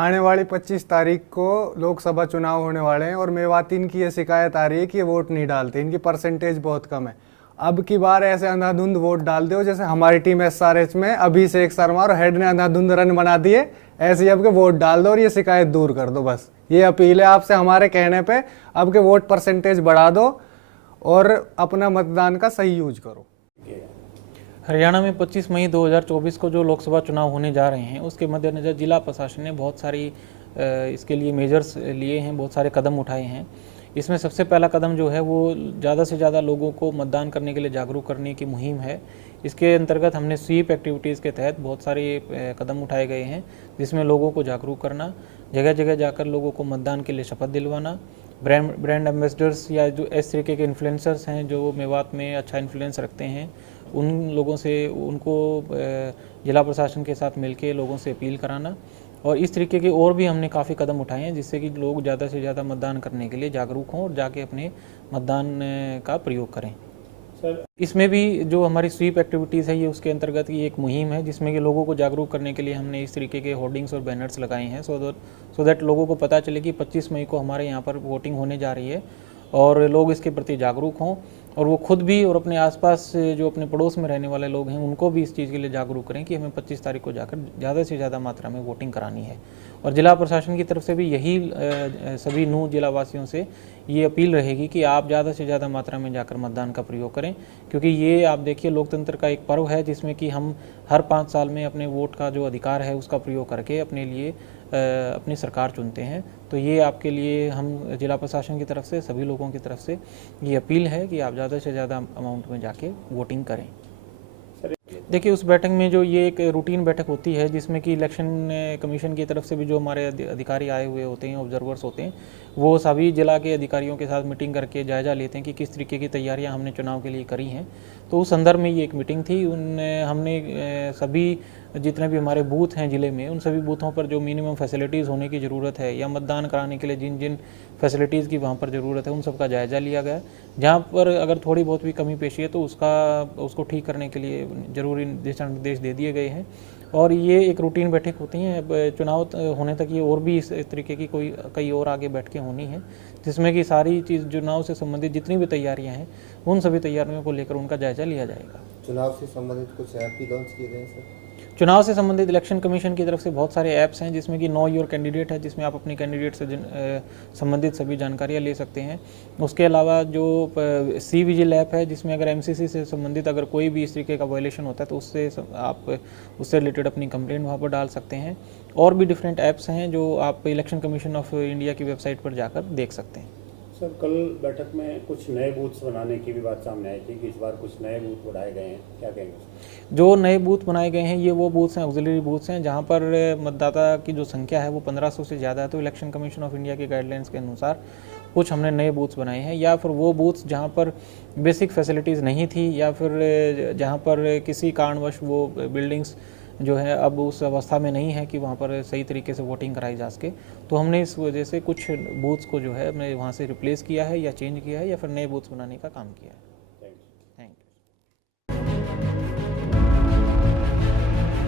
आने वाली 25 तारीख को लोकसभा चुनाव होने वाले हैं और मेवातीन की ये शिकायत आ रही है कि ये वोट नहीं डालते, इनकी परसेंटेज बहुत कम है। अब की बार ऐसे अंधाधुंध वोट डाल दो जैसे हमारी टीम एसआरएच में अभिषेक शर्मा और हेड ने अंधाधुंध रन बना दिए, ऐसे ही अब के वोट डाल दो और ये शिकायत दूर कर दो। बस ये अपील है आपसे हमारे कहने पे, अब के वोट परसेंटेज बढ़ा दो और अपना मतदान का सही यूज करो। हरियाणा में 25 मई 2024 को जो लोकसभा चुनाव होने जा रहे हैं उसके मद्देनज़र जिला प्रशासन ने बहुत सारी इसके लिए मेजर्स लिए हैं, बहुत सारे कदम उठाए हैं। इसमें सबसे पहला कदम जो है वो ज़्यादा से ज़्यादा लोगों को मतदान करने के लिए जागरूक करने की मुहिम है। इसके अंतर्गत हमने स्वीप एक्टिविटीज़ के तहत बहुत सारे कदम उठाए गए हैं, जिसमें लोगों को जागरूक करना, जगह जगह जाकर लोगों को मतदान के लिए शपथ दिलवाना, ब्रांड एम्बेसडर्स या जो इस तरीके के इन्फ्लुएंसर्स हैं जो मेवात में अच्छा इन्फ्लुएंस रखते हैं, उन लोगों से उनको जिला प्रशासन के साथ मिलके लोगों से अपील कराना। और इस तरीके के और भी हमने काफ़ी कदम उठाए हैं जिससे कि लोग ज़्यादा से ज़्यादा मतदान करने के लिए जागरूक हों और जाके अपने मतदान का प्रयोग करें। सर, इसमें भी जो हमारी स्वीप एक्टिविटीज़ है ये उसके अंतर्गत ये एक मुहिम है जिसमें कि लोगों को जागरूक करने के लिए हमने इस तरीके के होर्डिंग्स और बैनर्स लगाए हैं सो दैट लोगों को पता चले कि 25 मई को हमारे यहाँ पर वोटिंग होने जा रही है और लोग इसके प्रति जागरूक हों और वो खुद भी और अपने आसपास जो अपने पड़ोस में रहने वाले लोग हैं उनको भी इस चीज़ के लिए जागरूक करें कि हमें 25 तारीख को जाकर ज़्यादा से ज़्यादा मात्रा में वोटिंग करानी है। और जिला प्रशासन की तरफ से भी यही सभी नू जिलावासियों से ये अपील रहेगी कि आप ज़्यादा से ज़्यादा मात्रा में जाकर मतदान का प्रयोग करें, क्योंकि ये आप देखिए लोकतंत्र का एक पर्व है जिसमें कि हम हर 5 साल में अपने वोट का जो अधिकार है उसका प्रयोग करके अपने लिए अपनी सरकार चुनते हैं। तो ये आपके लिए हम जिला प्रशासन की तरफ से सभी लोगों की तरफ से ये अपील है कि आप ज़्यादा से ज़्यादा अमाउंट में जाके वोटिंग करें। देखिए उस बैठक में जो ये एक रूटीन बैठक होती है जिसमें कि इलेक्शन कमीशन की तरफ से भी जो हमारे अधिकारी आए हुए होते हैं, ऑब्जर्वर्स होते हैं, वो सभी जिला के अधिकारियों के साथ मीटिंग करके जायज़ा लेते हैं कि किस तरीके की तैयारियां हमने चुनाव के लिए करी हैं। तो उस संदर्भ में ये एक मीटिंग थी। हमने सभी जितने भी हमारे बूथ हैं ज़िले में उन सभी बूथों पर जो मिनिमम फैसिलिटीज़ होने की ज़रूरत है या मतदान कराने के लिए जिन जिन फैसिलिटीज़ की वहाँ पर ज़रूरत है उन सब का जायज़ा लिया गया। जहाँ पर अगर थोड़ी बहुत भी कमी पेशी है तो उसको ठीक करने के लिए ज़रूरी दिशा निर्देश दे दिए गए हैं। और ये एक रूटीन बैठक होती हैं, चुनाव होने तक ये और भी इस तरीके की कई और आगे बैठकें होनी हैं जिसमें कि सारी चीज़ चुनाव से संबंधित जितनी भी तैयारियां हैं उन सभी तैयारियों को लेकर उनका जायज़ा लिया जाएगा। चुनाव से संबंधित कुछ ऐप भी लॉन्च किए गए हैं सर? चुनाव से संबंधित इलेक्शन कमीशन की तरफ से बहुत सारे ऐप्स हैं जिसमें कि नो योर कैंडिडेट है, जिसमें आप अपने कैंडिडेट से संबंधित सभी जानकारियाँ ले सकते हैं। उसके अलावा जो सी विजिल ऐप है जिसमें अगर एमसीसी से संबंधित अगर कोई भी इस तरीके का वायलेशन होता है तो उससे रिलेटेड अपनी कंप्लेंट वहाँ पर डाल सकते हैं। और भी डिफरेंट ऐप्स हैं जो आप इलेक्शन कमीशन ऑफ इंडिया की वेबसाइट पर जाकर देख सकते हैं। सर, कल बैठक में कुछ नए बूथ्स बनाने की भी बात सामने आई थी कि इस बार कुछ नए बूथ बढ़ाए गए हैं, क्या कहेंगे? जो नए बूथ बनाए गए हैं ये वो बूथ्स हैं, ऑक्सिलरी बूथ्स हैं, जहां पर मतदाता की जो संख्या है वो 1500 से ज़्यादा है। तो इलेक्शन कमीशन ऑफ इंडिया के गाइडलाइंस के अनुसार कुछ हमने नए बूथ्स बनाए हैं, या फिर वो बूथ्स जहां पर बेसिक फैसिलिटीज़ नहीं थी या फिर जहाँ पर किसी कारणवश वो बिल्डिंग्स जो है अब उस अवस्था में नहीं है कि वहाँ पर सही तरीके से वोटिंग कराई जा सके। तो हमने इस वजह से कुछ बूथ्स को जो है हमने वहाँ से रिप्लेस किया है या चेंज किया है या फिर नए बूथ्स बनाने का काम किया है।